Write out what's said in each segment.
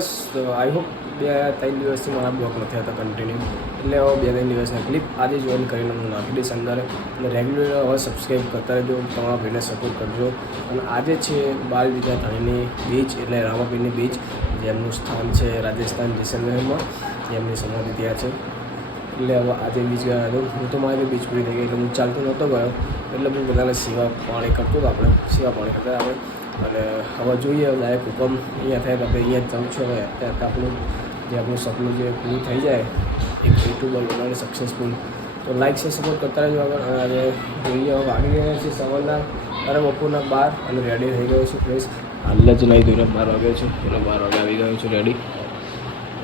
Guys તો I hope 2-3 દિવસથી મારા બ્લોગ નથી આવતા કન્ટિન્યુ, એટલે હવે 2-3 દિવસના ક્લિપ આજે જોઈન કરીને હું નાખી દઈશ અંદર. અને રેગ્યુલર હવે સબસ્ક્રાઈબ કરતા રહેજો, તમારા ભાઈને સપોર્ટ કરજો. અને આજે છે બાલ વિદ્યા ધણીની બીચ, એટલે રામાપીરની બીચ, જેમનું સ્થાન છે રાજસ્થાન જેસલમેરમાં, જેમની સમાધિ ત્યાં છે. એટલે હવે આજે બીચ ગયા હતો. હું તો મારી બીચ પૂરી થઈ ગઈ એટલે હું ચાલતો નહોતો ગયો, એટલે હું બધાને સેવા પાણી કરતો હતો. આપણે સેવા પાણી કરતા આપણે. અને હવે જોઈએ લાયક હુકમ અહીંયા થાય તો આપણે અહીંયા જ જવું છે. હવે અત્યારે આપણું સપનું જે પૂરું થઈ જાય એક યુટ્યુબર બનાવીને સક્સેસફુલ, તો લાઈક છે સપોર્ટ કરતા રહેજો આગળ. અને જોઈએ હવે વાગી ગયા છે સવારના બપોરના 12 અને રેડી થઈ ગયો છું ફ્રેશ. હાલ જ નહીં ધોઈને 12 વાગ્યો છે, એટલે 12 વાગે આવી ગયો છું રેડી.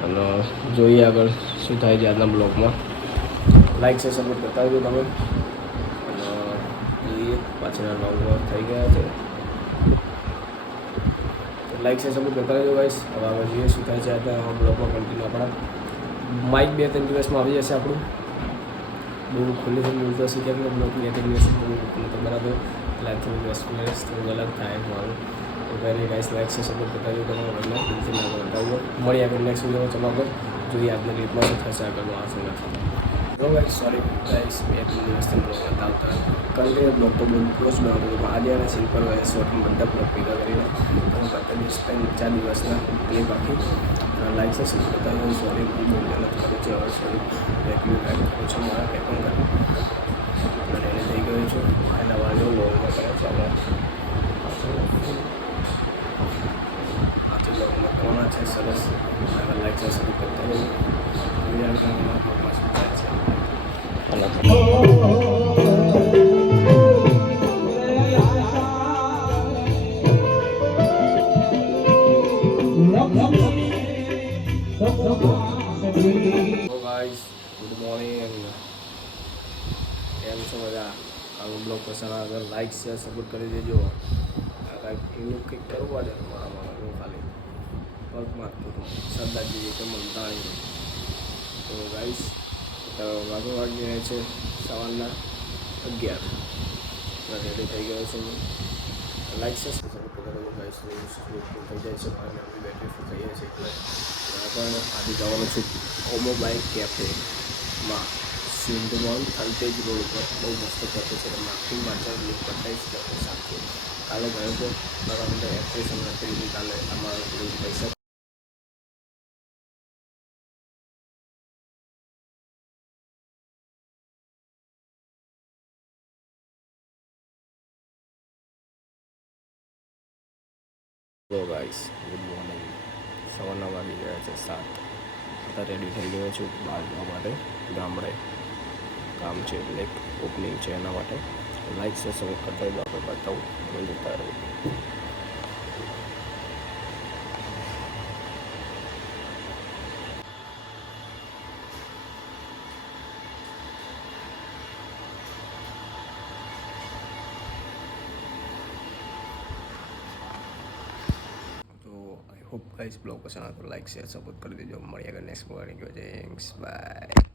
અને જોઈએ આગળ શું થાય છે આજના બ્લોગમાં. લાઈક છે સપોર્ટ કરતા રહેજો તમે. અને એ પાછળના બ્લોગ થઈ ગયા છે, લાઈક છે સપોર્ટ કરતા રહેજો ગાઈસ. હવે આગળ જોઈએ શું થાય છે આજના બ્લોગમાં કન્ટિન્યુ. આપણા માઇક 2-3 દિવસમાં આવી જશે આપણું. બહુ ખુલ્લી થઈ બોલતો હશે કેમ કે બ્લોગ 2-3 દિવસ બહુ નહોતો બરાબર, એટલે થોડું એક્સપિરિયન્સ થોડું અલગ થાય મારું. તો પહેલી ગાઈસ લાઈક છે સપોર્ટ કરતા રહેજો તમારા ઘરના દિલથી ના કરતા. મળીએ આગળ નેક્સ્ટ વિડીયોમાં. ચલો આગળ જોઈએ આજના ક્લિપમાં શું થશે આગળનું આ સંગત. બ્લોગ ગાઈસ સોરી ગાઈસ 2-3 દિવસથી બ્લોગ નહોતા આવતા, કારણ કે બ્લોગ તો બહુ ક્લોઝ બનાવતો હતો. આજે અને સિમ્પલ હોય શોર્ટમાં બધા બ્લોગ ભેગા કરીને અને 4 દિવસના ક્લિપ આપી. લાઈક છે સપોર્ટ કરતા હોય. સોરી બહુ મહેનત કરું છે હવે, સોરી રેગ્યુલર લાઈક કરું છું મારા પેપર અને એને થઈ ગયું છું. એના વાળો લોગમાં કરે છે હવે આથી લોગમાં કોના છે સરસ. લાઈક છે સપોર્ટ કરતા હોય. ગાઈસ ગુડ મોર્નિંગ, કેમ છો બધા? આવું બ્લોગ પસંદ આવે તો લાઈક શેર સપોર્ટ કરી દેજો. આ કાંઈક એવું કંઈક કરવું પડે મારા હું ખાલી પગ માગતો હતો સરદારજી કે મમતાણી. તો ગાઈસ તો વાગી રહ્યા છે સવારના 11. રેડી થઈ ગયો છું. લાઈક છે સપોર્ટ કરો ગાઈસ. થઈ જાય છે મારે આપણી બેટરી ફૂલ થઈ જાય છે, એટલે પણ આજે જવાનું છે ઓમોબાઈલ કેફેમાં સિંધવન થલતેજ રોડ ઉપર. બહુ મસ્ત કેફે છે, તમે આખી માત્ર લિંક બતાવીશ કેફે સાથે. કાલે ગયો તો મારા અંદર એપ્રેશન નથી લીધી, કાલે અમારા થોડું પૈસા તો ગાઈસ ગુડ મોર્નિંગ. સવારના વાગી ગયા છે 7. અત્યારે રેડી થઈ ગયો છું બહાર જવા માટે. ગામડે કામ છે, એટલે ઓપનિંગ છે એના માટે. લાઈક છે સપોર્ટ કરતા હોય આપણે બતાવું જતા રહું. હોપ ગાઈસ બ્લોગ પસંદ આવે તો લાઈક શેર સપોર્ટ કરી દેજો. મળીએ આગળ નેક્સ્ટ મોર્નિંગ. Thanks by.